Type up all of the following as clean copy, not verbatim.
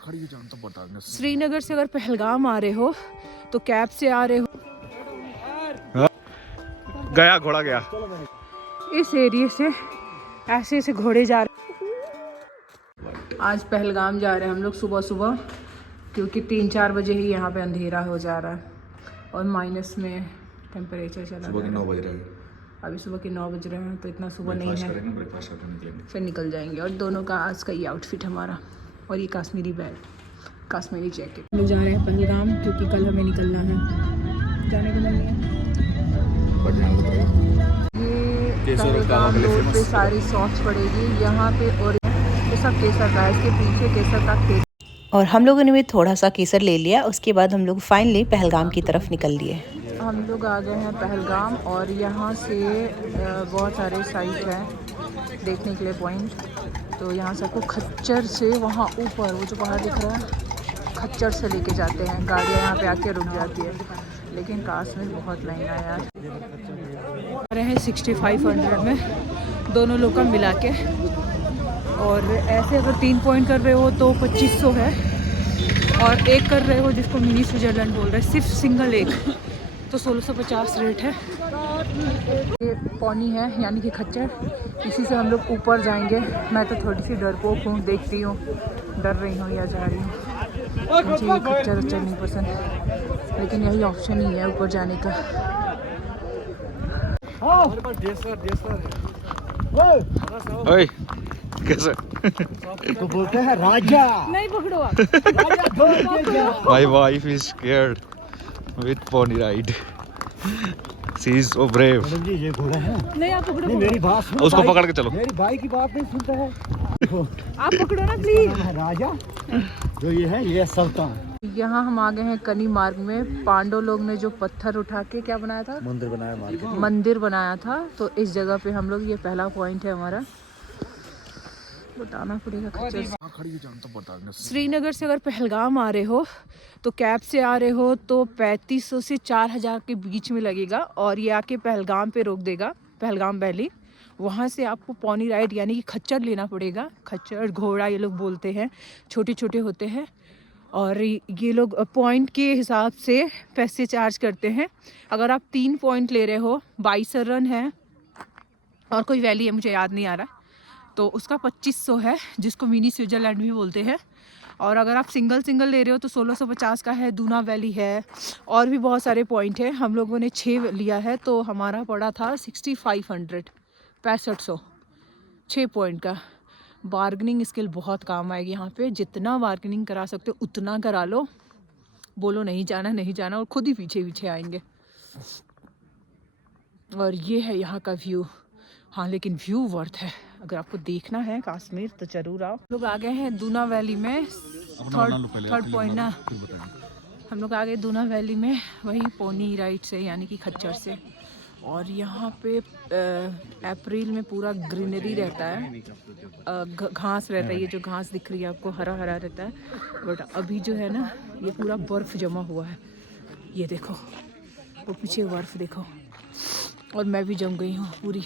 श्रीनगर से अगर पहलगाम आ रहे हो तो कैब से आ रहे हो, गया घोड़ा गया। इस एरिया से ऐसे ऐसे घोड़े जा रहे। आज पहलगाम जा रहे हैं हम लोग सुबह सुबह, क्योंकि 3-4 बजे ही यहाँ पे अंधेरा हो जा रहा है और माइनस में टेम्परेचर चला सुबह के 9 बज रहे हैं। अभी सुबह के 9 बज रहे हैं तो इतना सुबह नहीं है, ब्रेकफास्ट करके निकलेंगे, फिर निकल जाएंगे। और दोनों का आज का ये आउटफिट हमारा, और ये कश्मीरी बैग, कश्मीरी जैकेट। हम लोग जा रहे हैं पहलगाम क्योंकि कल हमें निकलना है, जाने को नहीं है। ये पहलगाम रोड पे सारी शॉप्स पड़ेगी यहाँ पे, और ये सब केसर का है, इसके पीछे केसर का खेत। और हम लोगों ने भी थोड़ा सा केसर ले लिया। उसके बाद हम लोग फाइनली पहलगाम की तरफ निकल लिए। हम लोग आ गए हैं पहलगाम, और यहाँ से बहुत सारे साइट हैं देखने के लिए पॉइंट। तो यहाँ से आपको खच्चर से वहाँ ऊपर वो जो पहाड़ दिख रहा है, खच्चर से लेके जाते हैं, गाड़ियाँ यहाँ पे आके रुक जाती है। लेकिन कश्मीर बहुत महंगा है यार। आ रहे हैं 6500 में दोनों लोग का मिला के, और ऐसे अगर 3 पॉइंट कर रहे हो तो 2500 है, और एक कर रहे हो जिसको मिनी स्विट्जरलैंड बोल रहे हैं, सिर्फ सिंगल एक, तो 1650 रेट है। ये पौनी है यानी कि खच्चर, इसी से हम लोग ऊपर जाएंगे। मैं तो थोड़ी सी डरपोक हूँ, देखती हूँ, डर रही हूँ या जा रही हूँ। मुझे ये खच्चर वच्चर नहीं पसंद, लेकिन यही ऑप्शन ही है ऊपर जाने का। ओए कैसे तो बोलते हैं राजा। नहीं पकड़ो आप। My wife is scared with pony ride, she is so brave. जी ये घोड़ा है। नहीं आप पकड़ो, मेरी बात सुनो, उसको पकड़ के चलो। मेरी भाई की बात नहीं सुनता है। आप पकड़ो ना प्लीज। राजा जो ये है, ये सुल्तान। यहाँ हम आ गए हैं कनी मार्ग में। पांडव लोग ने जो पत्थर उठा के क्या बनाया था, मंदिर बनाया था। तो इस जगह पे हम लोग, ये पहला पॉइंट है हमारा। बताना पड़ेगा खच्चर। श्रीनगर से अगर पहलगाम आ रहे हो तो कैब से आ रहे हो तो 3500 से 4000 के बीच में लगेगा, और ये आके पहलगाम पे रोक देगा, पहलगाम वैली। वहाँ से आपको पौनी राइड यानी कि खच्चर लेना पड़ेगा। खच्चर घोड़ा ये लोग बोलते हैं, छोटे छोटे होते हैं, और ये लोग पॉइंट के हिसाब से पैसे चार्ज करते हैं। अगर आप 3 पॉइंट ले रहे हो, बाइसरन है और कोई वैली है मुझे याद नहीं आ रहा, तो उसका 2500 है, जिसको मिनी स्विट्जरलैंड भी बोलते हैं। और अगर आप सिंगल ले रहे हो तो 1650 का है। दूना वैली है, और भी बहुत सारे पॉइंट है। हम लोगों ने 6 लिया है, तो हमारा पड़ा था 6500, 6500, 6 पॉइंट का। बार्गेनिंग स्किल बहुत काम आएगी यहाँ पे, जितना बार्गेनिंग करा सकते हो उतना करा लो। बोलो नहीं जाना नहीं जाना, और खुद ही पीछे पीछे आएंगे। और ये है यहाँ का व्यू। हाँ लेकिन व्यू वर्थ है, अगर आपको देखना है कश्मीर तो जरूर आओ। लोग आ गए हैं दूना वैली में, थर्ड पॉइंट ना, हम लोग आ गए दूना वैली में, वही पोनी राइड से यानी कि खच्चर से। और यहाँ पे अप्रैल में पूरा ग्रीनरी रहता है, घास रहता है। ये जो घास दिख रही है आपको हरा हरा रहता है, बट अभी जो है ना ये पूरा बर्फ़ जमा हुआ है। ये देखो वो पीछे बर्फ़ देखो, और मैं भी जम गई हूँ पूरी।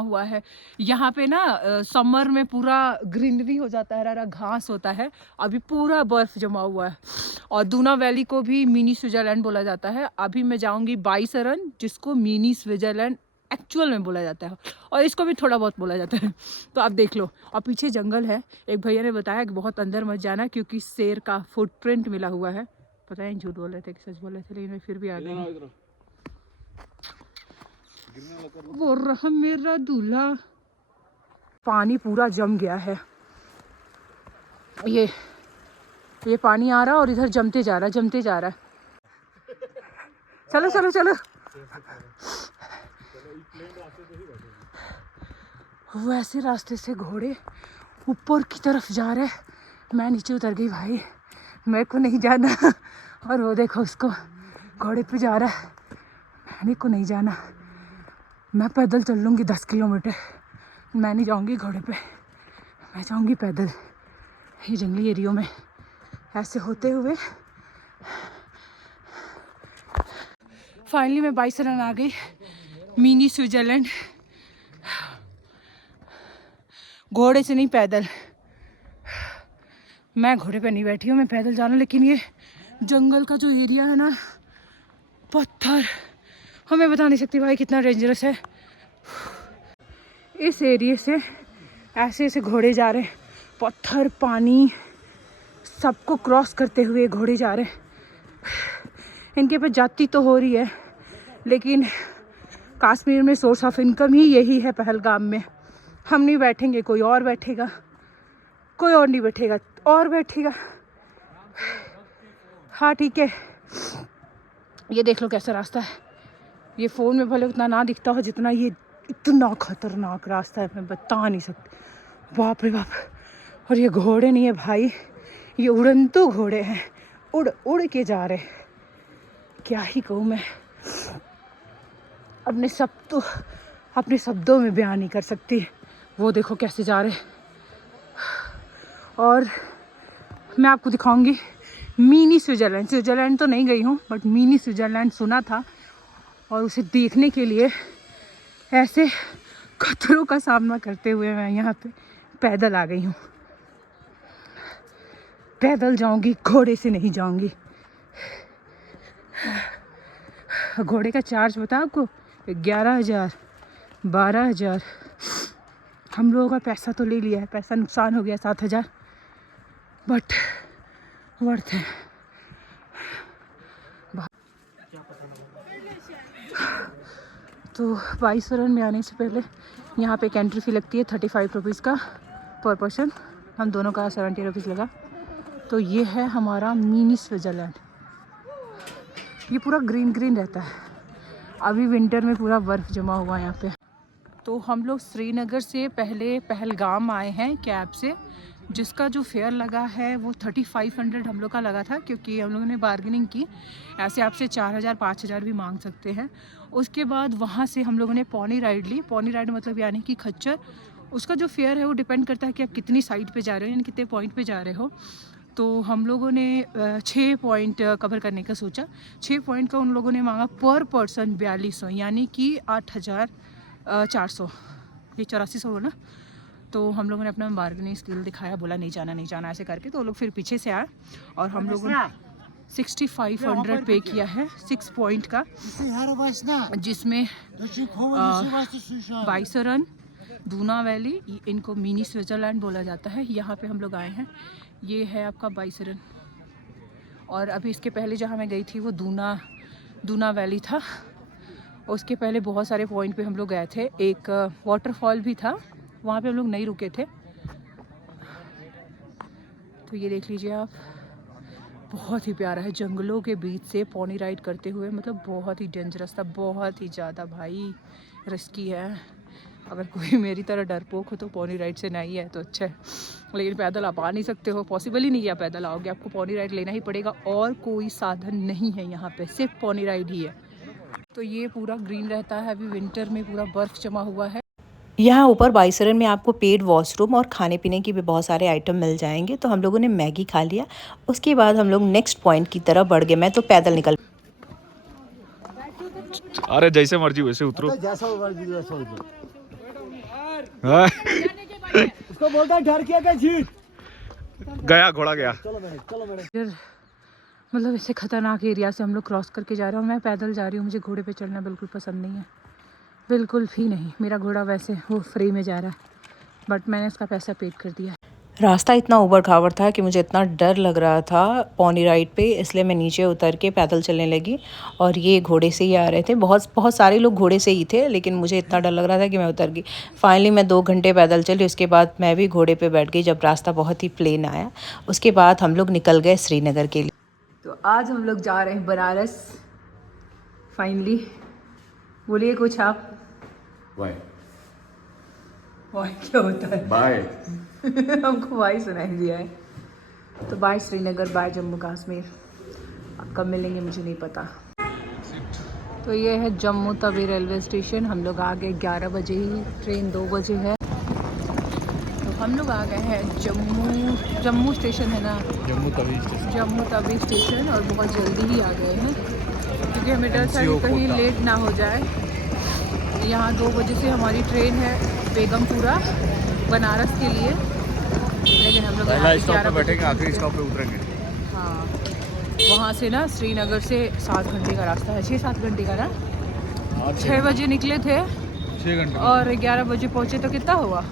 हुआ है यहाँ पे ना, समर में पूरा ग्रीनरी हो जाता है, हरा घास होता है। अभी पूरा बर्फ जमा हुआ है। और दूना वैली को भी मिनी स्विट्जरलैंड बोला जाता है। अभी मैं जाऊंगी बाइसरन, जिसको मिनी स्विट्जरलैंड एक्चुअल में बोला जाता है, और इसको भी थोड़ा बहुत बोला जाता है। तो आप देख लो। और पीछे जंगल है। एक भैया ने बताया कि बहुत अंदर मत जाना, क्योंकि शेर का फुटप्रिंट मिला हुआ है। पता नहीं झूठ बोल रहे थे कि सच बोल रहे थे, लेकिन मैं फिर भी आ गई। वो रहा मेरा दूल्हा। पानी पूरा जम गया है। ये पानी आ रहा है और इधर जमते जा रहा है। चलो चलो चलो। वो ऐसे रास्ते से घोड़े ऊपर की तरफ जा रहे, मैं नीचे उतर गई भाई, मेरे को नहीं जाना। और वो देखो उसको घोड़े पे जा रहा है, मैंने को नहीं जाना। मैं पैदल चल लूँगी 10 किलोमीटर, मैं नहीं जाऊँगी घोड़े पे, मैं जाऊँगी पैदल। ये जंगली एरियो में ऐसे होते हुए फाइनली मैं बाइसरन आ गई, मिनी स्विट्जरलैंड। घोड़े से नहीं, पैदल। मैं घोड़े पे नहीं बैठी हूँ, मैं पैदल जाना। लेकिन ये जंगल का जो एरिया है ना, पत्थर, हमें बता नहीं सकती भाई कितना डेंजरस है। इस एरिया से ऐसे ऐसे घोड़े जा रहे हैं, पत्थर, पानी, सबको क्रॉस करते हुए घोड़े जा रहे हैं। इनके पे जाती तो हो रही है, लेकिन कश्मीर में सोर्स ऑफ इनकम ही यही है पहलगाम में। हम नहीं बैठेंगे, कोई और बैठेगा, कोई और नहीं बैठेगा, और बैठेगा। हाँ ठीक है, ये देख लो कैसा रास्ता है। ये फ़ोन में भले उतना ना दिखता हो जितना ये इतना खतरनाक रास्ता है, मैं बता नहीं सकती। बाप रे बाप। और ये घोड़े नहीं है भाई, ये उड़नतू घोड़े हैं, उड़ उड़ के जा रहे। क्या ही कहूँ मैं, अपने शब्दों में बयान नहीं कर सकती। वो देखो कैसे जा रहे। और मैं आपको दिखाऊंगी मिनी स्विट्जरलैंड। स्विट्जरलैंड तो नहीं गई हूँ, बट मिनी स्विट्जरलैंड सुना था, और उसे देखने के लिए ऐसे खतरों का सामना करते हुए मैं यहाँ पे पैदल आ गई हूँ। पैदल जाऊंगी, घोड़े से नहीं जाऊंगी। घोड़े का चार्ज बताओ आपको, 11,000, 12,000। हम लोगों का पैसा तो ले लिया है, पैसा नुकसान हो गया 7,000, बट वर्थ है। तो बाइसरन में आने से पहले यहाँ पे एक एंट्री फ़ी लगती है 35 रुपीज़ का पर पर्सन। हम दोनों का 70 रुपीज़ लगा। तो ये है हमारा मिनी स्विट्जरलैंड। ये पूरा ग्रीन ग्रीन रहता है। अभी विंटर में पूरा बर्फ़ जमा हुआ है यहाँ पे। तो हम लोग श्रीनगर से पहले पहलगाम आए हैं कैब से, जिसका जो फेयर लगा है वो 3500 हम लोग का लगा था, क्योंकि हम लोगों ने बार्गेनिंग की। ऐसे आपसे 4,000 5,000 भी मांग सकते हैं। उसके बाद वहाँ से हम लोगों ने पॉनी राइड ली। पॉनी राइड मतलब यानी कि खच्चर। उसका जो फेयर है वो डिपेंड करता है कि आप कितनी साइड पे जा रहे हो, यानी कितने पॉइंट पे जा रहे हो। तो हम लोगों ने 6 पॉइंट कवर करने का सोचा। 6 पॉइंट का उन लोगों ने मांगा पर पर्सन 4200, यानी कि 8,400। ये 8400 हो ना। तो हम लोगों ने अपना बार्गेनिंग स्किल दिखाया, बोला नहीं जाना ऐसे करके। तो वो लोग फिर पीछे से आए और हम लोगों ने 6500 पे किया है 6 पॉइंट का, जिसमें बाइसरन, दूना वैली, इनको मिनी स्विट्जरलैंड बोला जाता है। यहाँ पे हम लोग आए हैं। ये है आपका बाइसरन। और अभी इसके पहले जहाँ मैं गई थी वो दूना वैली था। उसके पहले बहुत सारे पॉइंट पे हम लोग गए थे। एक वाटरफॉल भी था, वहाँ पे हम लोग नहीं रुके थे। तो ये देख लीजिए आप, बहुत ही प्यारा है। जंगलों के बीच से पॉनी राइड करते हुए, मतलब बहुत ही डेंजरस था, बहुत ही ज़्यादा भाई, रिस्की है। अगर कोई मेरी तरह डरपोक हो तो पॉनी राइड से नहीं है तो अच्छा है, लेकिन पैदल आप आ नहीं सकते हो, पॉसिबल ही नहीं है। पैदल आओगे आपको पॉनी राइड लेना ही पड़ेगा, और कोई साधन नहीं है यहाँ पे, सिर्फ पॉनी राइड ही है। तो ये पूरा ग्रीन रहता है। अभी विंटर में पूरा बर्फ़ जमा हुआ है। यहाँ ऊपर बाइसरन में आपको पेड वॉशरूम और खाने पीने की भी बहुत सारे आइटम मिल जाएंगे। तो हम लोगों ने मैगी खा लिया। उसके बाद हम लोग नेक्स्ट पॉइंट की तरफ बढ़ गए। मैं तो पैदल निकल। अरे जैसे मर्जी वैसे उतरो। उसको बोलता है डर किया जीत गया, घोड़ा गया। मतलब ऐसे खतरनाक एरिया से हम लोग क्रॉस करके जा रहे हैं और मैं पैदल जा रही हूँ। मुझे घोड़े पे चढ़ना बिल्कुल पसंद नहीं है, बिल्कुल भी नहीं। मेरा घोड़ा वैसे वो फ्री में जा रहा है, बट मैंने इसका पैसा पेड कर दिया। रास्ता इतना ऊबड़ खाबड़ था कि मुझे इतना डर लग रहा था पॉनी राइड पे, इसलिए मैं नीचे उतर के पैदल चलने लगी। और ये घोड़े से ही आ रहे थे, बहुत सारे लोग घोड़े से ही थे, लेकिन मुझे इतना डर लग रहा था कि मैं उतर गई। फाइनली मैं 2 घंटे पैदल चली। उसके बाद मैं भी घोड़े पे बैठ गई जब रास्ता बहुत ही प्लेन आया। उसके बाद हम लोग निकल गए श्रीनगर के लिए। तो आज हम लोग जा रहे हैं बनारस फाइनली। बोलिए कुछ आप। बाय क्या होता है बाय। हमको बाय सुनाई दिया है। तो बाय श्रीनगर, बाय जम्मू कश्मीर। अब कब मिलेंगे मुझे नहीं पता। तो ये है जम्मू तवी रेलवे स्टेशन। हम लोग आ गए 11 बजे ही, ट्रेन 2 बजे है। तो हम हम लोग आ गए हैं जम्मू स्टेशन है ना, जम्मू तवी स्टेशन। जम्मू तवी स्टेशन, और बहुत जल्दी ही आ गए हैं क्योंकि हमें डर था कि कहीं लेट ना हो जाए। यहाँ 2 बजे से हमारी ट्रेन है बेगमपुरा बनारस के लिए, लेकिन हम लोग पहला स्टॉप पे बैठेंगे, आखिरी स्टॉप पे उतरेंगे। हाँ, वहाँ से ना श्रीनगर से 7 घंटे का रास्ता है, 6-7 घंटे का ना। 6 बजे निकले थे 6 घंटे और 11 बजे पहुँचे, तो कितना हुआ?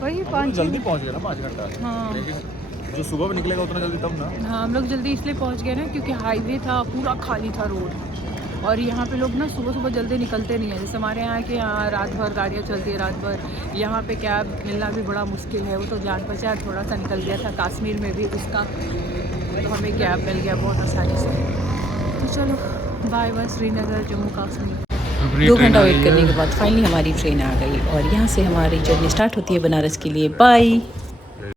वही 5 जल्दी पहुंच गए ना 5 घंटा। हाँ लेकिन जो सुबह में निकलेगा उतना जल्दी तब ना। हाँ, हम लोग जल्दी इसलिए पहुँच गए ना क्योंकि हाईवे था, पूरा खाली था रोड, और यहाँ पे लोग ना सुबह सुबह जल्दी निकलते नहीं है। जैसे हमारे यहाँ के यहाँ रात भर गाड़ियाँ चलती है, रात भर यहाँ पे कैब मिलना भी बड़ा मुश्किल है। वो तो जान पहचान थोड़ा सा निकल गया था कश्मीर में भी उसका, तो हमें कैब मिल गया बहुत आसानी से। तो चलो बाय बाय श्रीनगर जम्मू कश्मीर। 2 घंटा वेट करने के बाद फाइनली हमारी ट्रेन आ गई और यहाँ से हमारी जर्नी स्टार्ट होती है बनारस के लिए। बाय।